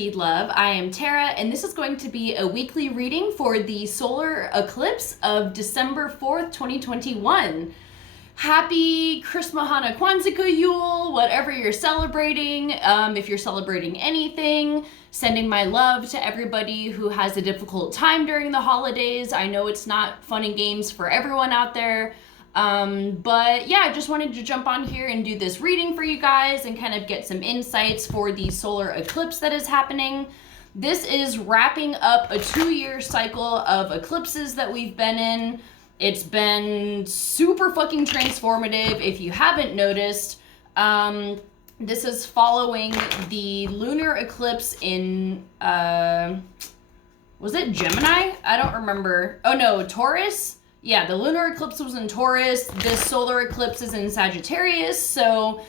Seed Love. I am Tara, and this is going to be a weekly reading for the solar eclipse of December 4th, 2021. Happy Christmahana Kwanzaa Yule, whatever you're celebrating. If you're celebrating anything, sending my love to everybody who has a difficult time during the holidays. I know it's not fun and games for everyone out there. But yeah, I just wanted to jump on here and do this reading for you guys and kind of get some insights for the solar eclipse that is happening. This is wrapping up a 2-year cycle of eclipses that we've been in. It's been super fucking transformative. If you haven't noticed, this is following the lunar eclipse in, was it Gemini? I don't remember. Oh no, Taurus? Yeah, the lunar eclipse was in Taurus. This solar eclipse is in Sagittarius. So,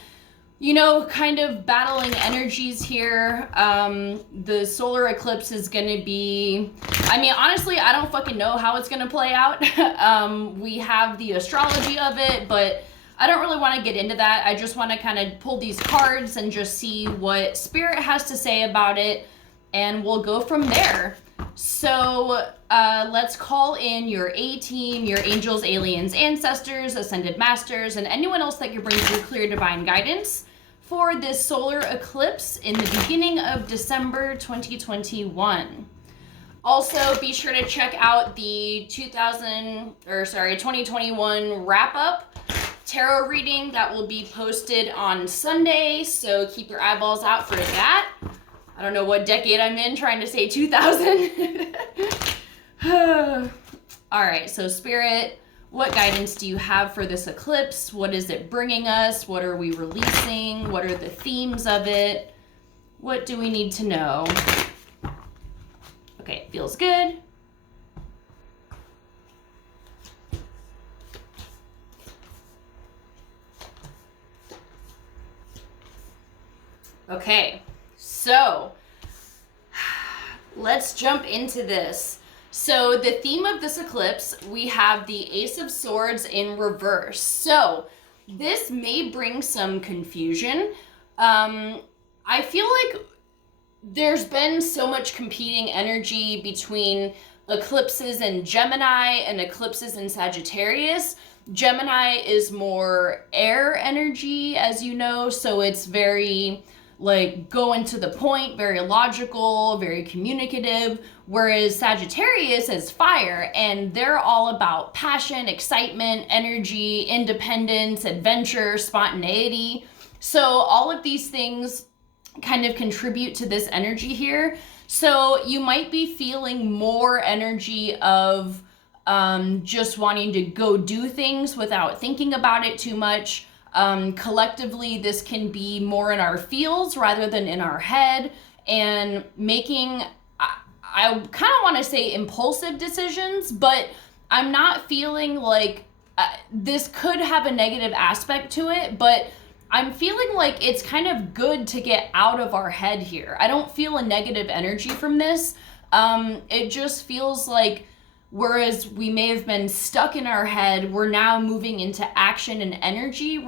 you know, kind of battling energies here. The solar eclipse is going to be, I mean, honestly, I don't fucking know how it's going to play out. We have the astrology of it, but I don't really want to get into that. I just want to kind of pull these cards and just see what Spirit has to say about it, and we'll go from there. So let's call in your A-team, your angels, aliens, ancestors, ascended masters, and anyone else that can bring through clear divine guidance for this solar eclipse in the beginning of December 2021. Also, be sure to check out the 2021 wrap-up tarot reading that will be posted on Sunday, so keep your eyeballs out for that. I don't know what decade I'm in, trying to say 2000. All right, so Spirit, what guidance do you have for this eclipse? What is it bringing us? What are we releasing? What are the themes of it? What do we need to know? Okay, feels good. Okay. So, let's jump into this. So, the theme of this eclipse, we have the Ace of Swords in reverse. So, this may bring some confusion. I feel like there's been so much competing energy between eclipses in Gemini and eclipses in Sagittarius. Gemini is more air energy, as you know, so it's very like going to the point, very logical, very communicative, whereas Sagittarius is fire, and they're all about passion, excitement, energy, independence, adventure, spontaneity. So all of these things kind of contribute to this energy here. So you might be feeling more energy of just wanting to go do things without thinking about it too much. Collectively, this can be more in our feels rather than in our head, and making, I kind of want to say impulsive decisions, but I'm not feeling like this could have a negative aspect to it, but I'm feeling like it's kind of good to get out of our head here. I don't feel a negative energy from this. It just feels like whereas we may have been stuck in our head, we're now moving into action and energy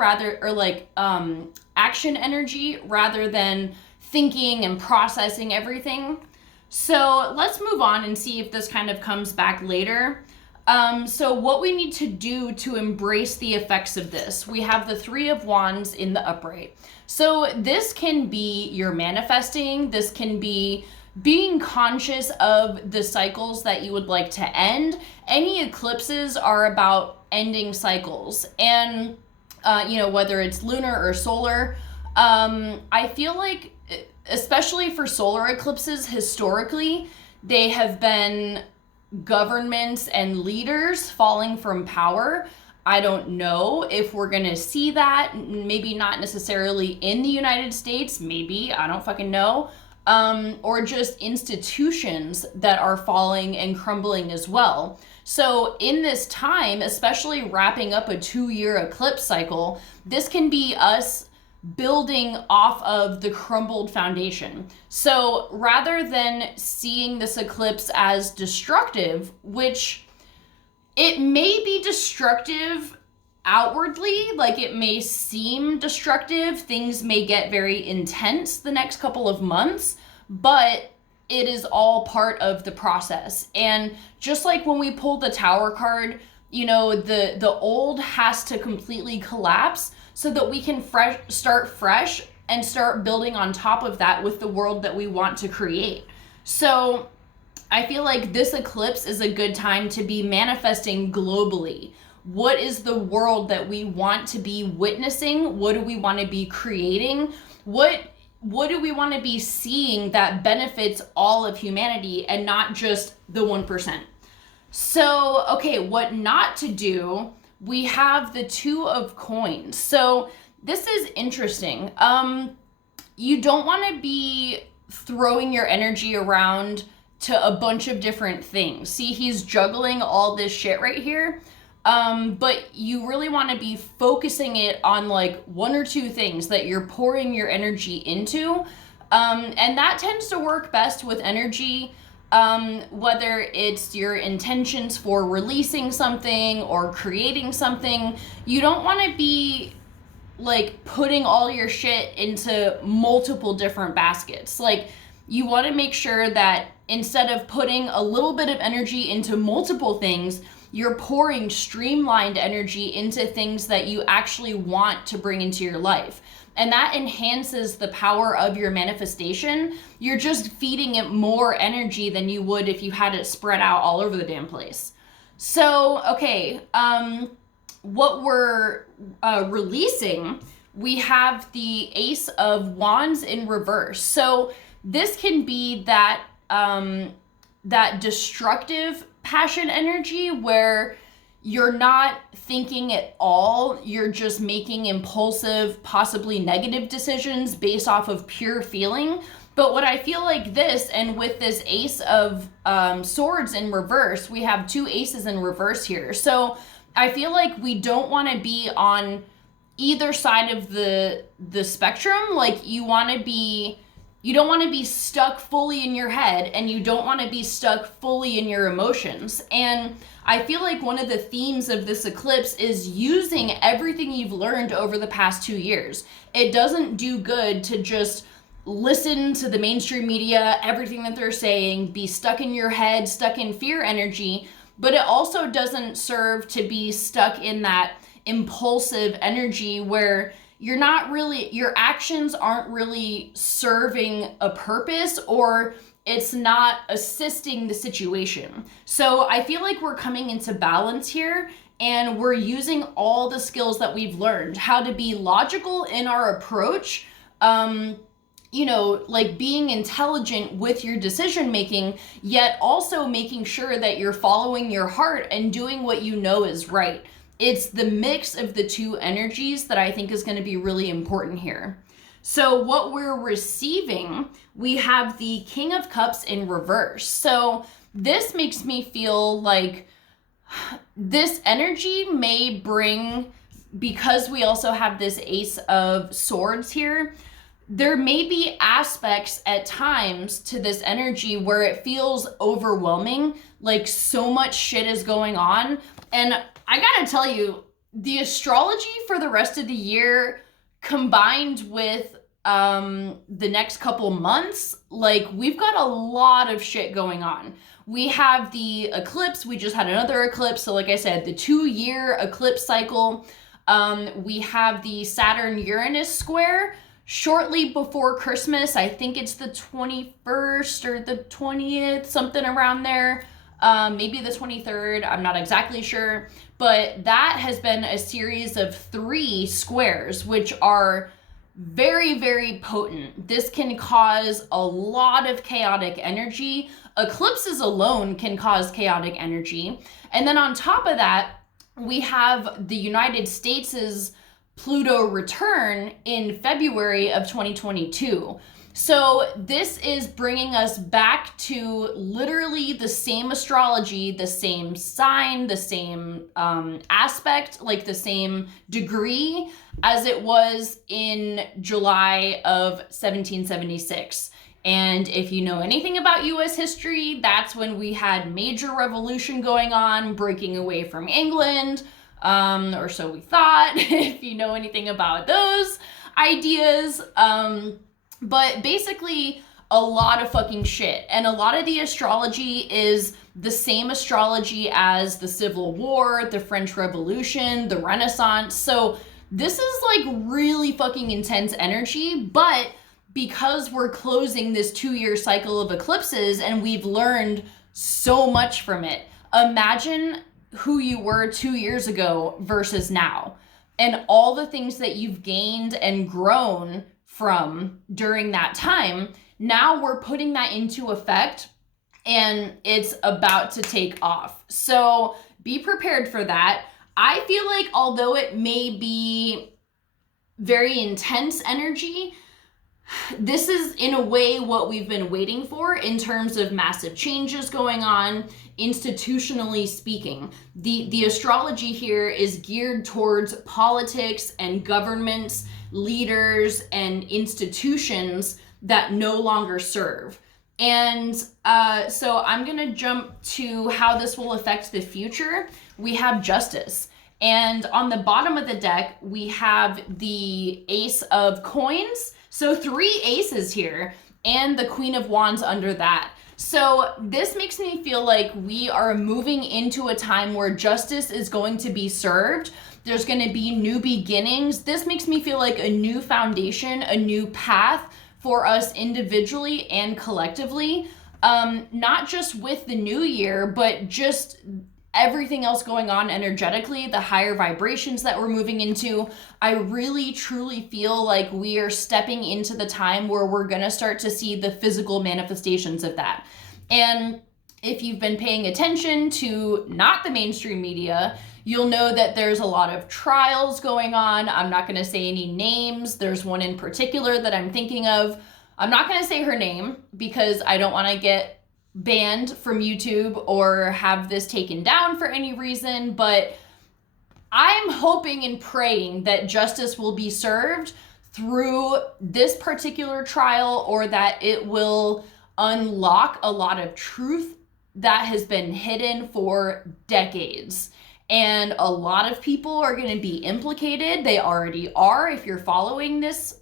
action energy rather than thinking and processing everything. So let's move on and see if this kind of comes back later. So what we need to do to embrace the effects of this, we have the 3 of Wands in the upright. So this can be your manifesting, this can be being conscious of the cycles that you would like to end. Any eclipses are about ending cycles, and whether it's lunar or solar, I feel like, especially for solar eclipses, historically, they have been governments and leaders falling from power. I don't know if we're gonna see that, maybe not necessarily in the United States, maybe, I don't fucking know. Or just institutions that are falling and crumbling as well. So in this time, especially wrapping up a 2-year eclipse cycle, this can be us building off of the crumbled foundation. So rather than seeing this eclipse as destructive, which it may be destructive outwardly, like it may seem destructive, things may get very intense the next couple of months, but it is all part of the process. And just like when we pull the Tower card, you know, the old has to completely collapse so that we can start fresh and start building on top of that with the world that we want to create. So I feel like this eclipse is a good time to be manifesting globally. What is the world that we want to be witnessing? What do we want to be creating? What do we want to be seeing that benefits all of humanity and not just the 1%? So, okay, what not to do, we have the Two of Coins. So this is interesting. You don't want to be throwing your energy around to a bunch of different things. See, he's juggling all this shit right here. But you really want to be focusing it on like one or two things that you're pouring your energy into. And that tends to work best with energy. Whether it's your intentions for releasing something or creating something, you don't want to be like putting all your shit into multiple different baskets. Like, you want to make sure that instead of putting a little bit of energy into multiple things, you're pouring streamlined energy into things that you actually want to bring into your life. And that enhances the power of your manifestation. You're just feeding it more energy than you would if you had it spread out all over the damn place. So, okay, what we're releasing, we have the Ace of Wands in reverse. So this can be that that destructive passion energy where you're not thinking at all. You're just making impulsive, possibly negative decisions based off of pure feeling. But what I feel like this, and with this Ace of Swords in reverse, we have two aces in reverse here. So I feel like we don't want to be on either side of the spectrum. Like, you don't want to be stuck fully in your head, and you don't want to be stuck fully in your emotions. And I feel like one of the themes of this eclipse is using everything you've learned over the past 2 years. It doesn't do good to just listen to the mainstream media, everything that they're saying, be stuck in your head, stuck in fear energy, but it also doesn't serve to be stuck in that impulsive energy where your actions aren't really serving a purpose, or it's not assisting the situation. So I feel like we're coming into balance here, and we're using all the skills that we've learned, how to be logical in our approach, like being intelligent with your decision making, yet also making sure that you're following your heart and doing what you know is right. It's the mix of the two energies that I think is going to be really important here. So what we're receiving, we have the King of Cups in reverse. So this makes me feel like this energy may bring, because we also have this Ace of Swords here, there may be aspects at times to this energy where it feels overwhelming, like so much shit is going on. And I gotta tell you, the astrology for the rest of the year combined with the next couple months, like, we've got a lot of shit going on. We have the eclipse, we just had another eclipse. So like I said, the 2-year eclipse cycle. We have the Saturn-Uranus square shortly before Christmas. I think it's the 21st or the 20th, something around there. Maybe the 23rd, I'm not exactly sure. But that has been a series of 3 squares, which are very, very potent. This can cause a lot of chaotic energy. Eclipses alone can cause chaotic energy. And then on top of that, we have the United States' Pluto return in February of 2022. So this is bringing us back to literally the same astrology, the same sign, the same aspect, like the same degree as it was in July of 1776. And if you know anything about US history, that's when we had major revolution going on, breaking away from England, or so we thought, if you know anything about those ideas. But basically, a lot of fucking shit. And a lot of the astrology is the same astrology as the Civil War, the French Revolution, the Renaissance. So this is like really fucking intense energy, but because we're closing this 2-year cycle of eclipses and we've learned so much from it, imagine who you were 2 years ago versus now, and all the things that you've gained and grown from during that time. Now we're putting that into effect and it's about to take off. So be prepared for that. I feel like although it may be very intense energy, this is in a way what we've been waiting for in terms of massive changes going on, institutionally speaking. The astrology here is geared towards politics and governments, leaders, and institutions that no longer serve. And so I'm going to jump to how this will affect the future. We have justice. And on the bottom of the deck, we have the Ace of Coins. So 3 aces here, and the Queen of Wands under that. So this makes me feel like we are moving into a time where justice is going to be served. There's going to be new beginnings. This makes me feel like a new foundation, a new path for us individually and collectively. Not just with the new year, but just everything else going on energetically, the higher vibrations that we're moving into. I really truly feel like we are stepping into the time where we're going to start to see the physical manifestations of that. And if you've been paying attention to not the mainstream media, you'll know that there's a lot of trials going on. I'm not going to say any names. There's one in particular that I'm thinking of. I'm not going to say her name because I don't want to get banned from YouTube or have this taken down for any reason, but I'm hoping and praying that justice will be served through this particular trial, or that it will unlock a lot of truth that has been hidden for decades. And a lot of people are going to be implicated. They already are if you're following this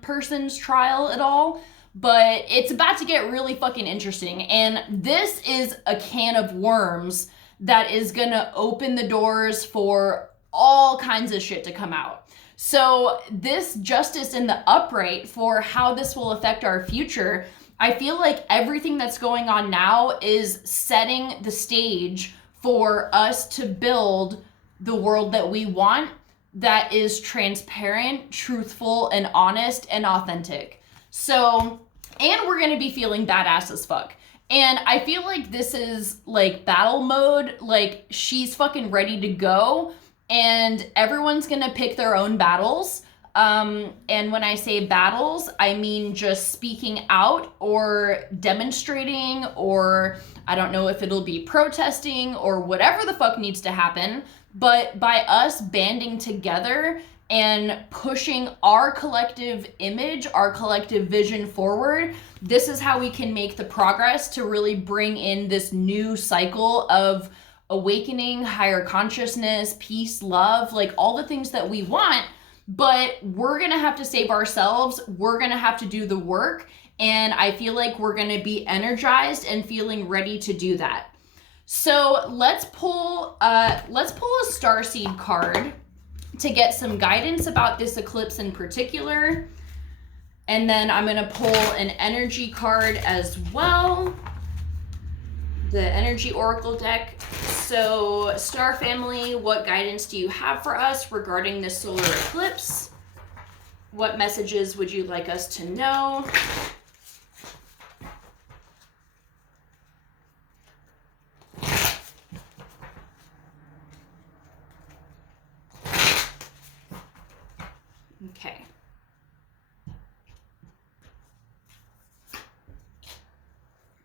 person's trial at all. But it's about to get really fucking interesting. And this is a can of worms that is going to open the doors for all kinds of shit to come out. So this justice in the upright for how this will affect our future, I feel like everything that's going on now is setting the stage for us to build the world that we want, that is transparent, truthful, and honest and authentic. So, and we're going to be feeling badass as fuck. And I feel like this is like battle mode. Like, she's fucking ready to go and everyone's going to pick their own battles. And when I say battles, I mean just speaking out or demonstrating, or I don't know if it'll be protesting or whatever the fuck needs to happen. But by us banding together and pushing our collective image, our collective vision forward, this is how we can make the progress to really bring in this new cycle of awakening, higher consciousness, peace, love, like all the things that we want. But we're going to have to save ourselves. We're going to have to do the work. And I feel like we're going to be energized and feeling ready to do that. So let's pull a starseed card to get some guidance about this eclipse in particular. And then I'm going to pull an energy card as well. The energy oracle deck. So Star Family, what guidance do you have for us regarding this solar eclipse? What messages would you like us to know? Okay.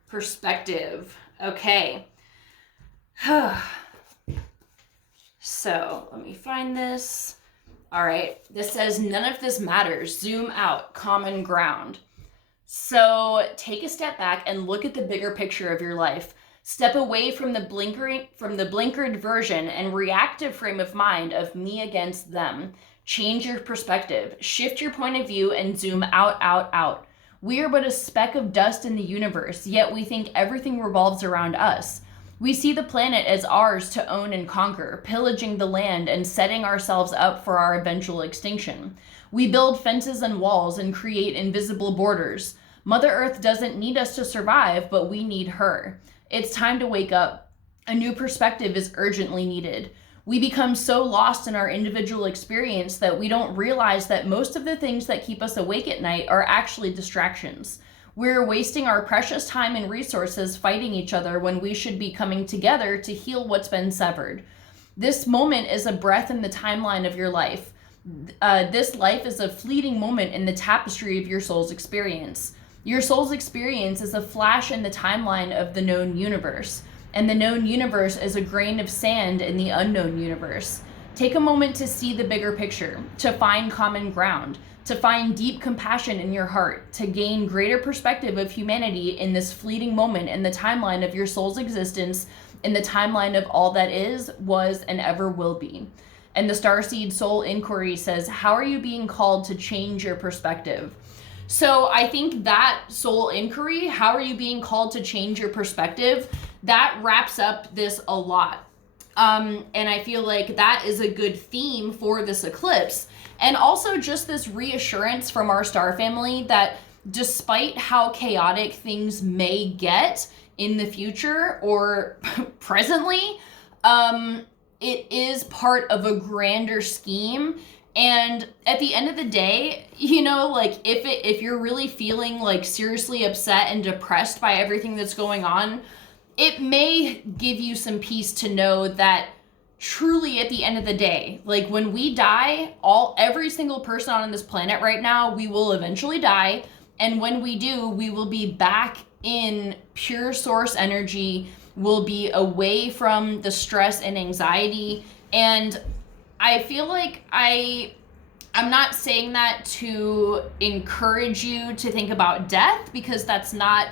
Perspective. Okay. So let me find this. All right. This says none of this matters. Zoom out. Common ground. So take a step back and look at the bigger picture of your life. Step away from the blinkered version and reactive frame of mind of me against them. Change your perspective. Shift your point of view and zoom out, out, out. We are but a speck of dust in the universe, yet we think everything revolves around us. We see the planet as ours to own and conquer, pillaging the land and setting ourselves up for our eventual extinction. We build fences and walls and create invisible borders. Mother Earth doesn't need us to survive, but we need her. It's time to wake up. A new perspective is urgently needed. We become so lost in our individual experience that we don't realize that most of the things that keep us awake at night are actually distractions. We're wasting our precious time and resources fighting each other when we should be coming together to heal what's been severed. This moment is a breath in the timeline of your life. This life is a fleeting moment in the tapestry of your soul's experience. Your soul's experience is a flash in the timeline of the known universe. And the known universe is a grain of sand in the unknown universe. Take a moment to see the bigger picture, to find common ground, to find deep compassion in your heart, to gain greater perspective of humanity in this fleeting moment in the timeline of your soul's existence, in the timeline of all that is, was, and ever will be. And the Starseed Soul Inquiry says, how are you being called to change your perspective? So I think that soul inquiry, how are you being called to change your perspective, that wraps up this a lot. And I feel like that is a good theme for this eclipse. And also just this reassurance from our star family that despite how chaotic things may get in the future or presently, it is part of a grander scheme. And at the end of the day, you know, like if you're really feeling like seriously upset and depressed by everything that's going on, it may give you some peace to know that truly at the end of the day, like when we die, every single person on this planet right now, we will eventually die. And when we do, we will be back in pure source energy. We'll be away from the stress and anxiety. And I feel like I'm not saying that to encourage you to think about death, because that's not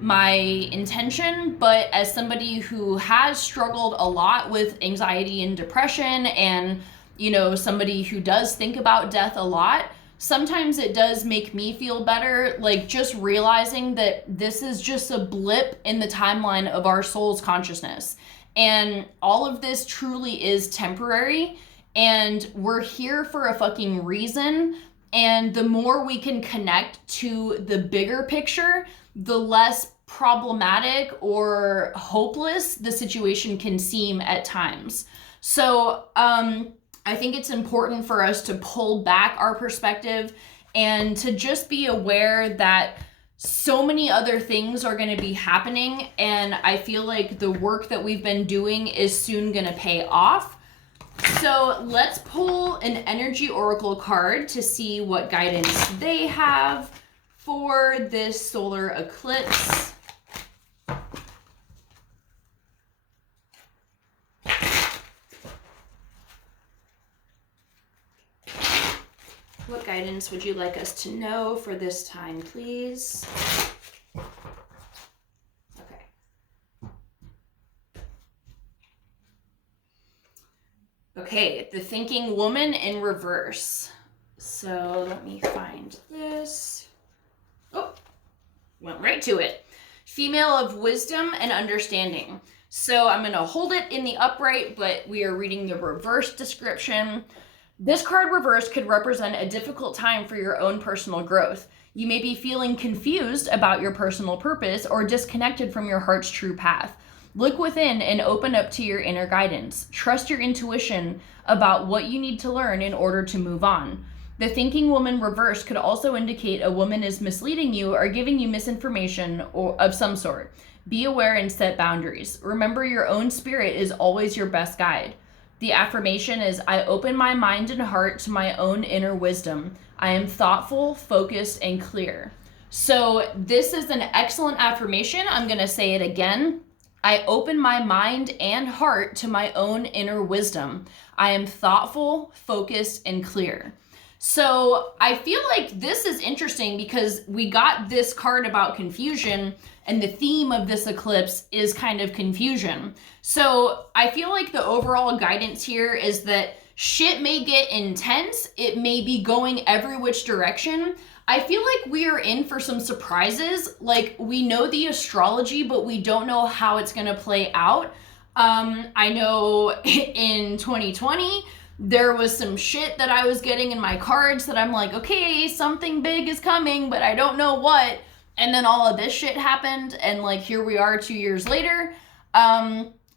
my intention, but as somebody who has struggled a lot with anxiety and depression, and, you know, somebody who does think about death a lot, sometimes it does make me feel better, like just realizing that this is just a blip in the timeline of our soul's consciousness. And all of this truly is temporary, and we're here for a fucking reason. And the more we can connect to the bigger picture, the less problematic or hopeless the situation can seem at times. So I think it's important for us to pull back our perspective and to just be aware that so many other things are going to be happening, and I feel like the work that we've been doing is soon going to pay off. So let's pull an energy oracle card to see what guidance they have for this solar eclipse. What guidance would you like us to know for this time, please? Okay, the thinking woman in reverse. So let me find this. Oh, went right to it. Female of wisdom and understanding. So I'm going to hold it in the upright, but we are reading the reverse description. This card reversed could represent a difficult time for your own personal growth. You may be feeling confused about your personal purpose or disconnected from your heart's true path. Look within and open up to your inner guidance. Trust your intuition about what you need to learn in order to move on. The thinking woman reverse could also indicate a woman is misleading you or giving you misinformation of some sort. Be aware and set boundaries. Remember, your own spirit is always your best guide. The affirmation is, I open my mind and heart to my own inner wisdom. I am thoughtful, focused, and clear. So this is an excellent affirmation. I'm going to say it again. I open my mind and heart to my own inner wisdom. I am thoughtful, focused, and clear. So I feel like this is interesting because we got this card about confusion, and the theme of this eclipse is kind of confusion. So I feel like the overall guidance here is that shit may get intense. It may be going every which direction. I feel like we are in for some surprises. Like, we know the astrology, but we don't know how it's going to play out. I know in 2020, there was some shit that I was getting in my cards that I'm like, okay, something big is coming, but I don't know what. And then all of this shit happened, and like, here we are 2 years later.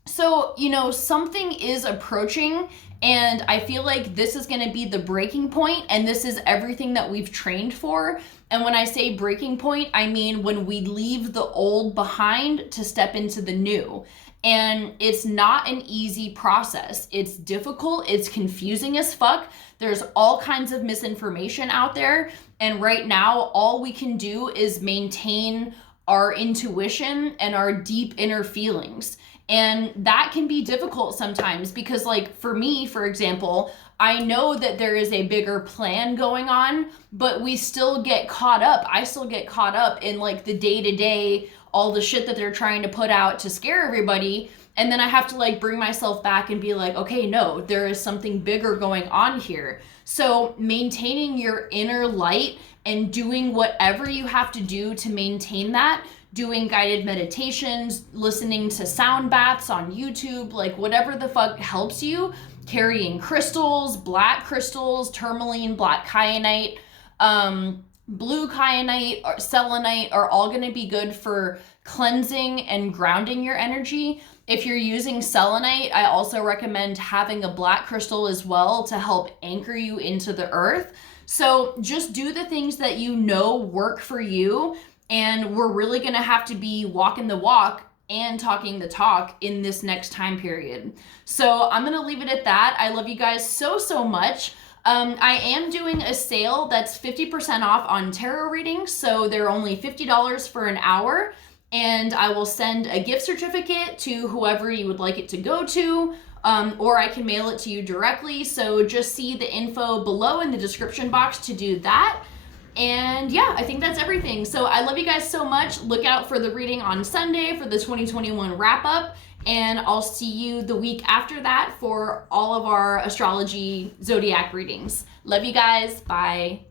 So, you know, something is approaching, and I feel like this is going to be the breaking point, and this is everything that we've trained for. And when I say breaking point, I mean when we leave the old behind to step into the new. And it's not an easy process. It's difficult. It's confusing as fuck. There's all kinds of misinformation out there. And right now, all we can do is maintain our intuition and our deep inner feelings. And that can be difficult sometimes because, like, for me, for example, I know that there is a bigger plan going on, but we still get caught up. I still get caught up in like the day-to-day, all the shit that they're trying to put out to scare everybody. And then I have to like bring myself back and be like, okay, no, there is something bigger going on here. So maintaining your inner light and doing whatever you have to do to maintain that, doing guided meditations, listening to sound baths on YouTube, like whatever the fuck helps you, carrying crystals, black crystals, tourmaline, black kyanite, blue kyanite, or selenite are all going to be good for cleansing and grounding your energy. If you're using selenite, I also recommend having a black crystal as well to help anchor you into the earth. So just do the things that you know work for you. And we're really going to have to be walking the walk and talking the talk in this next time period. So I'm going to leave it at that. I love you guys so, so much. I am doing a sale that's 50% off on tarot readings. So they're only $50 for an hour. And I will send a gift certificate to whoever you would like it to go to. Or I can mail it to you directly. So just see the info below in the description box to do that. And yeah, I think that's everything. So I love you guys so much. Look out for the reading on Sunday for the 2021 wrap up. And I'll see you the week after that for all of our astrology zodiac readings. Love you guys. Bye.